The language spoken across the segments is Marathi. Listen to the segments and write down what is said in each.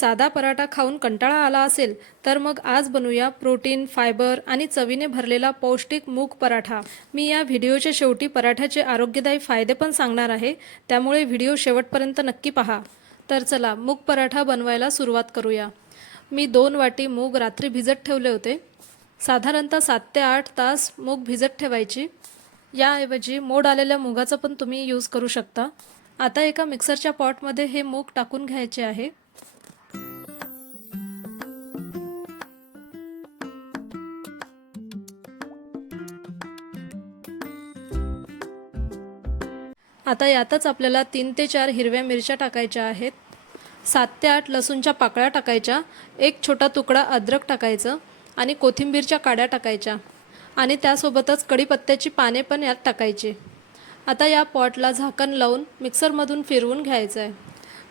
साधा पराठा खाऊन कंटाळा आला असेल तर मग आज बनवूया प्रोटीन, फायबर आणि चवीने भरलेला पौष्टिक मूग पराठा। मी या व्हिडिओच्या शेवटी पराठ्याचे आरोग्यदायी फायदे पण सांगणार आहे, त्यामुळे व्हिडिओ शेवटपर्यंत नक्की पहा। तर चला मूग पराठा बनवायला सुरुवात करूया। मी 2 वाटी मूग रात्री भिजत ठेवले होते। साधारणतः 7 ते 8 तास मूग भिजत ठेवायची। याऐवजी मोड आलेल्या मुगाचा पण तुम्ही यूज करू शकता। आता एका मिक्सरच्या पॉटमध्ये हे मूग टाकून घ्यायचे आहे। आता यातच आपल्याला 3 ते 4 हिरव्या मिरच्या टाकायच्या आहेत, 7 ते 8 लसूणच्या पाकळ्या टाकायच्या, एक छोटा तुकडा अद्रक टाकायचं आणि कोथिंबीरच्या काड्या टाकायच्या आणि त्यासोबतच कढीपत्त्याची पाने पण यात टाकायची। आता या पॉटला झाकण लावून मिक्सरमधून फिरवून घ्यायचं आहे।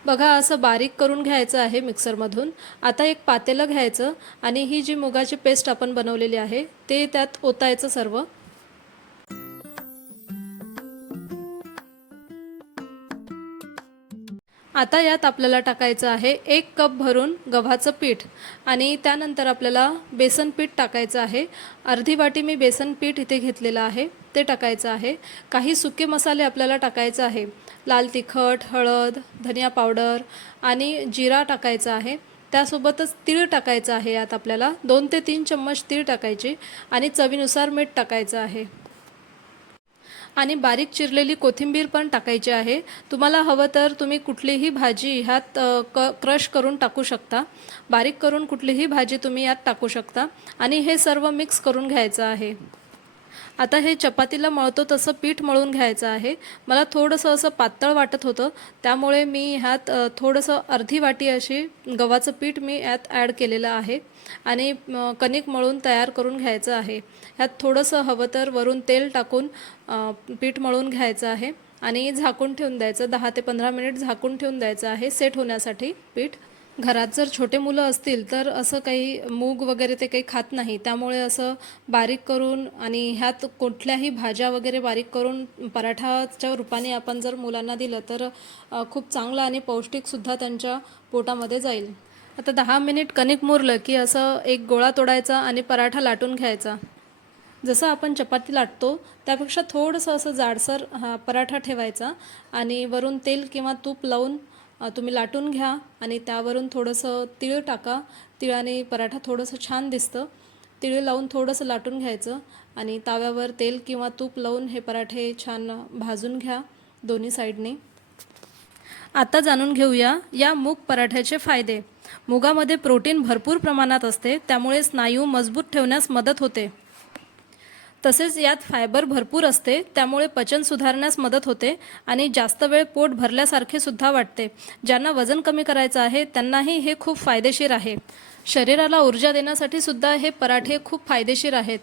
बघा असं बारीक करून घ्यायचं आहे मिक्सरमधून। आता एक पातेलं घ्यायचं आणि ही जी मुगाची पेस्ट आपण बनवलेली आहे ते त्यात ओतायचं सर्व। आता यात आपल्याला टाकायचं आहे 1 कप भरून गव्हाचं पीठ आणि त्यानंतर आपल्याला बेसन पीठ टाकायचं आहे। अर्धी वाटी मी बेसन पीठ इथे घेतलेलं आहे ते टाकायचं आहे। काही सुके मसाले आपल्याला टाकायचे आहे, लाल तिखट, हळद, धनिया पावडर आणि जिरा टाकायचा आहे। त्यासोबतच तीळ टाकायचं आहे। यात आपल्याला 2 ते 3 चम्मच तीळ टाकायचे आणि चवीनुसार मीठ टाकायचं आहे आणि बारीक चिरलेली कोथिंबीर पण टाकायची आहे। तुम्हाला हवं तर तुम्ही कुठलीही भाजी ह्यात क्रश करून टाकू शकता। बारीक करून कुठलीही भाजी तुम्ही यात टाकू शकता आणि हे सर्व मिक्स करून घ्यायचं आहे। आता हे चपातीला मळतो तसं पीठ मळून घ्यायचं आहे। मला थोडंसं असं पातळ वाटत होतं, त्यामुळे मी ह्यात थोडंसं अर्धी वाटी अशी गव्हाचं पीठ मी यात ॲड केलेलं आहे आणि कणिक मळून तयार करून घ्यायचं आहे। ह्यात थोडंसं हवं तर वरून तेल टाकून पीठ मळून घ्यायचं आहे आणि झाकून ठेवून द्यायचं। 10 ते 15 मिनिट झाकून ठेवून द्यायचं आहे सेट होण्यासाठी पीठ। घरात जर छोटे मुलं असतील तर असं काही मूग वगैरे ते काही खात नाही, त्यामुळे असं बारीक करून आणि ह्यात कुठल्याही भाज्या वगैरे बारीक करून पराठाच्या रूपाने आपण जर मुलांना दिलं तर खूप चांगलं आणि पौष्टिकसुद्धा त्यांच्या पोटामध्ये जाईल। आता 10 मिनिट कणिक मुरलं की असं एक गोळा तोडायचा आणि पराठा लाटून घ्यायचा। जसं आपण चपाती लाटतो त्यापेक्षा थोडंसं असं जाडसर हा पराठा ठेवायचा आणि वरून तेल किंवा तूप लावून तुम्ही लाटून घ्या आणि त्यावरून थोडंसं तीळ टाका। तिळाने पराठा थोडंसं छान दिसतं। तीळ लावून थोडंसं लाटून घ्यायचं आणि ताव्यावर तेल किंवा तूप लावून हे पराठे छान भाजून घ्या दोन्ही साईडने। आता जाणून घेऊया या मूग पराठ्याचे फायदे। मुगामध्ये प्रोटीन भरपूर प्रमाणात असते, त्यामुळे स्नायू मजबूत ठेवण्यास मदत होते। तसेच यात फायबर भरपूर असते, त्यामुळे पचन सुधारण्यास मदत होते आणि जास्त वेळ पोट भरल्यासारखे सुद्धा वाटते। ज्यांना वजन कमी करायचं आहे त्यांनाही हे खूप फायदेशीर आहे। शरीराला ऊर्जा देण्यासाठी सुद्धा हे पराठे खूप फायदेशीर आहेत।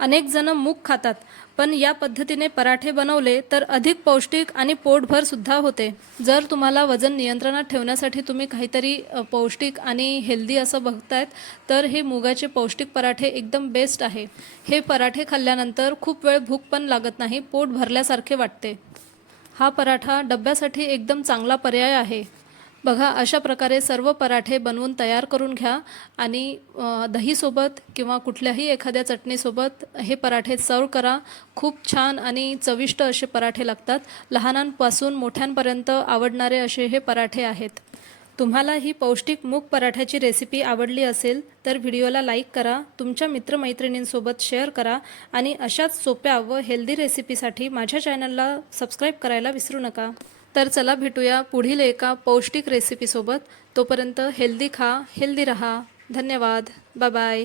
अनेक जण मूग खातात, पण या पद्धतीने पराठे बनवले तर अधिक पौष्टिक आणि पोटभर सुद्धा होते। जर तुम्हाला वजन नियंत्रणात ठेवण्यासाठी तुम्ही काहीतरी पौष्टिक आणि हेल्दी असं बघतायत तर हे मुगाचे पौष्टिक पराठे एकदम बेस्ट आहे। हे पराठे खाल्ल्यानंतर खूप वेळ भूक पण लागत नाही, पोट भरल्यासारखे वाटते। हा पराठा डब्यासाठी एकदम चांगला पर्याय आहे। बघा अशा प्रकारे सर्व पराठे बनवून तयार करून घ्या आणि दहीसोबत किंवा कुठल्याही एखाद्या चटणीसोबत हे पराठे सर्व करा। खूप छान आणि चविष्ट असे पराठे लागतात। लहानांपासून मोठ्यांपर्यंत आवडणारे असे हे पराठे आहेत। तुम्हाला ही पौष्टिक मूग पराठ्याची रेसिपी आवडली असेल तर व्हिडिओला लाईक करा, तुमच्या मित्रमैत्रिणींसोबत शेअर करा आणि अशाच सोप्या व हेल्दी रेसिपीसाठी माझ्या चॅनलला सबस्क्राईब करायला विसरू नका। तर चला भेटूया पुढील एका पौष्टिक रेसिपीसोबत। तोपर्यंत हेल्दी खा, हेल्दी रहा। धन्यवाद, बाय बाय।